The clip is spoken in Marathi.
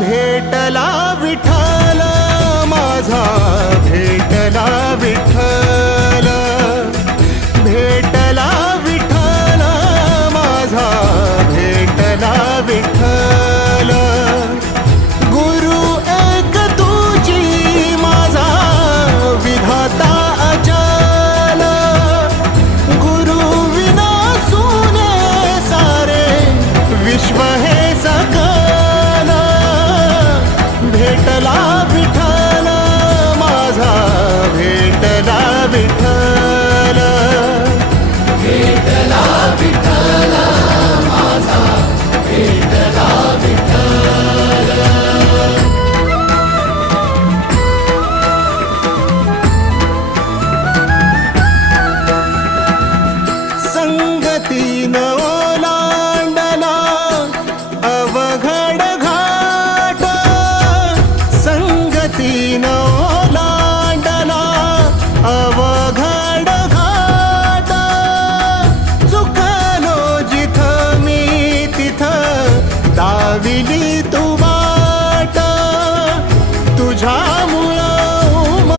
भेटला विठ्ठल माझा, भेटला विठ्ठल, भेटला विठ्ठल माझा, भेटला विठ्ठल. गुरु एक तुझी माझा विधाता अचल, गुरु विना सुने सारे विश्व हे सकल. भेटला विठ्ठल माझा, भेटला विठ्ठल, भेटला विठ्ठल माझा, भेटला विठ्ठल. संगतीन ओलांडला अवघड घाट, संगतीन ओलांडला अवघड घाट. चुकलो जिथं मी तिथं दाविली तू